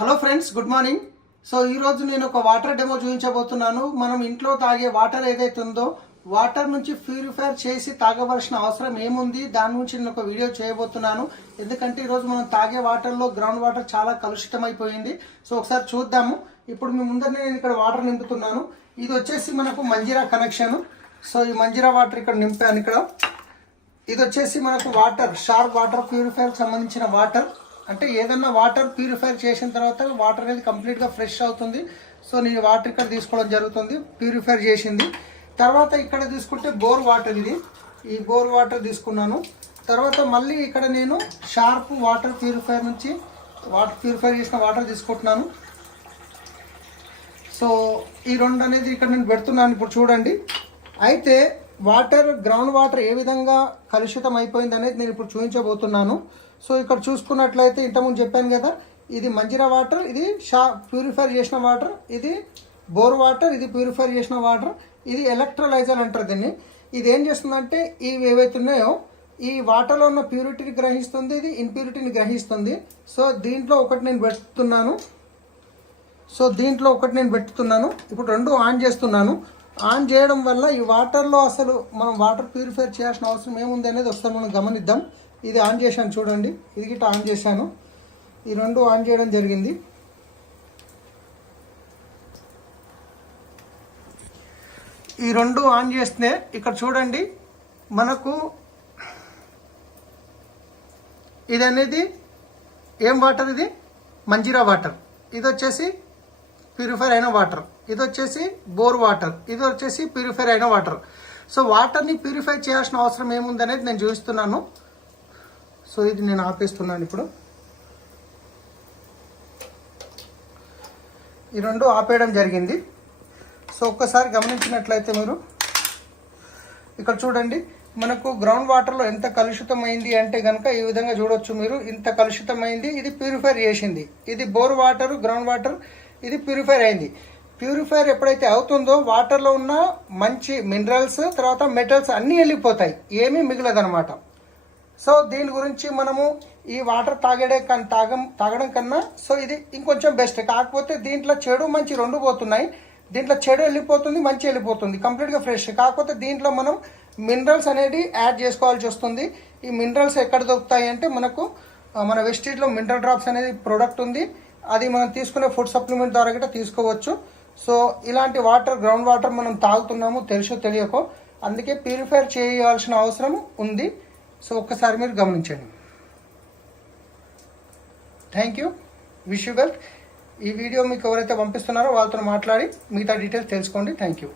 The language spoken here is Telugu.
Hello friends, good morning. So ఈరోజు నేను ఒక వాటర్ డెమో చూపించబోతున్నాను. మనం ఇంట్లో తాగే వాటర్ ఏదైతే ఉందో వాటర్ నుంచి ప్యూరిఫైర్ చేసి తాగవలసిన అవసరం ఏముంది, దాని నుంచి నేను ఒక వీడియో చేయబోతున్నాను. ఎందుకంటే ఈరోజు మనం తాగే వాటర్లో గ్రౌండ్ వాటర్ చాలా కలుషితం అయిపోయింది. సో ఒకసారి చూద్దాము. ఇప్పుడు మీ ముందర నేను ఇక్కడ వాటర్ నింపుతున్నాను. ఇది వచ్చేసి మనకు మంజీరా కనెక్షన్. సో ఈ మంజీరా వాటర్ ఇక్కడ నింపాను. ఇక్కడ ఇది వచ్చేసి మనకు వాటర్, షార్ప్ వాటర్ ప్యూరిఫైర్ సంబంధించిన వాటర్. అంటే ఏదన్నా వాటర్ ప్యూరిఫై చేసిన తర్వాత వాటర్ అనేది కంప్లీట్గా ఫ్రెష్ అవుతుంది. సో నేను వాటర్ ఇక్కడ తీసుకోవడం జరుగుతుంది, ప్యూరిఫై చేసింది. తర్వాత ఇక్కడ తీసుకుంటే బోర్ వాటర్, ఈ బోర్ వాటర్ తీసుకున్నాను. తర్వాత మళ్ళీ ఇక్కడ నేను షార్ప్ వాటర్ ప్యూరిఫైర్ నుంచి ప్యూరిఫై చేసిన వాటర్ తీసుకుంటున్నాను. సో ఈ రెండు అనేది ఇక్కడ నేను పెడుతున్నాను. ఇప్పుడు చూడండి. అయితే వాటర్, గ్రౌండ్ వాటర్ ఏ విధంగా కలుషితం అయిపోయింది అనేది నేను ఇప్పుడు చూపించబోతున్నాను. సో ఇక్కడ చూసుకున్నట్లయితే ఇంతకుముందు చెప్పాను కదా, ఇది మంజీరా వాటర్, ఇది ప్యూరిఫై చేసిన వాటర్, ఇది బోర్ వాటర్, ఇది ప్యూరిఫై చేసిన వాటర్, ఇది ఎలక్ట్రోలైజర్ అంటారు దీన్ని. ఇది ఏం చేస్తుందంటే ఇవి ఏవైతే ఉన్నాయో ఈ వాటర్లో ఉన్న ప్యూరిటీని గ్రహిస్తుంది, ఇది ఇంప్యూరిటీని గ్రహిస్తుంది. సో దీంట్లో ఒకటి నేను పెడుతున్నాను. ఇప్పుడు రెండు ఆన్ చేస్తున్నాను. ఆన్ చేయడం వల్ల ఈ వాటర్లో అసలు మనం వాటర్ ప్యూరిఫై చేయాల్సిన అవసరం ఏముంది అనేది ఒకసారి మనం గమనిద్దాం. ఇది ఆన్ చేశాను చూడండి, ఇది గిట్ట ఆన్ చేశాను. ఈ రెండు ఆన్ చేయడం జరిగింది. ఈ రెండు ఆన్ చేస్తే ఇక్కడ చూడండి, మనకు ఇది అనేది ఏం వాటర్, ఇది మంజీరా వాటర్, ఇది వచ్చేసి ప్యూరిఫై అయిన వాటర్, ఇది వచ్చేసి బోర్ వాటర్, ఇది వచ్చేసి ప్యూరిఫై అయిన వాటర్. సో వాటర్ని ప్యూరిఫై చేయాల్సిన అవసరం ఏముంది అనేది నేను చూపిస్తున్నాను. సో ఇది నేను ఆపేస్తున్నాను. ఇప్పుడు ఈ రెండు ఆపేయడం జరిగింది. సో ఒక్కసారి గమనించినట్లయితే మీరు ఇక్కడ చూడండి, మనకు గ్రౌండ్ వాటర్లో ఎంత కలుషితమైంది అంటే కనుక ఈ విధంగా చూడవచ్చు మీరు. ఇంత కలుషితమైంది, ఇది ప్యూరిఫై చేసింది. ఇది బోర్ వాటర్, గ్రౌండ్ వాటర్, ఇది ప్యూరిఫై అయింది. ప్యూరిఫైర్ ఎప్పుడైతే అవుతుందో వాటర్లో ఉన్న మంచి మినరల్స్, తర్వాత మెటల్స్ అన్నీ వెళ్ళిపోతాయి, ఏమీ మిగలదనమాట. సో దీని గురించి మనము ఈ వాటర్ తాగడం కన్నా సో ఇది ఇంకొంచెం బెస్ట్. కాకపోతే దీంట్లో చెడు మంచి రెండు పోతున్నాయి. దీంట్లో చెడు వెళ్ళిపోతుంది, మంచి వెళ్ళిపోతుంది, కంప్లీట్గా ఫ్రెష్. కాకపోతే దీంట్లో మనం మినరల్స్ అనేది యాడ్ చేసుకోవాల్సి వస్తుంది. ఈ మినరల్స్ ఎక్కడ దొరుకుతాయి అంటే మనకు మన వెస్టీజ్లో మినరల్ డ్రాప్స్ అనేది ప్రోడక్ట్ ఉంది. అది మనం తీసుకునే ఫుడ్ సప్లిమెంట్ ద్వారా కూడా తీసుకోవచ్చు. సో ఇలాంటి వాటర్, గ్రౌండ్ వాటర్ మనం తాగుతున్నాము తెలుసో తెలియకో, అందుకే ప్యూరిఫై చేయాల్సిన అవసరం ఉంది. సో ఒక్కసారి మీరు గమనించండి. Thank you, wish you well. ఈ వీడియో మీకు ఎవరైతే పంపిస్తున్నారో వాళ్ళతో మాట్లాడి మిగతా డీటెయిల్స్ తెలుసుకోండి. Thank you.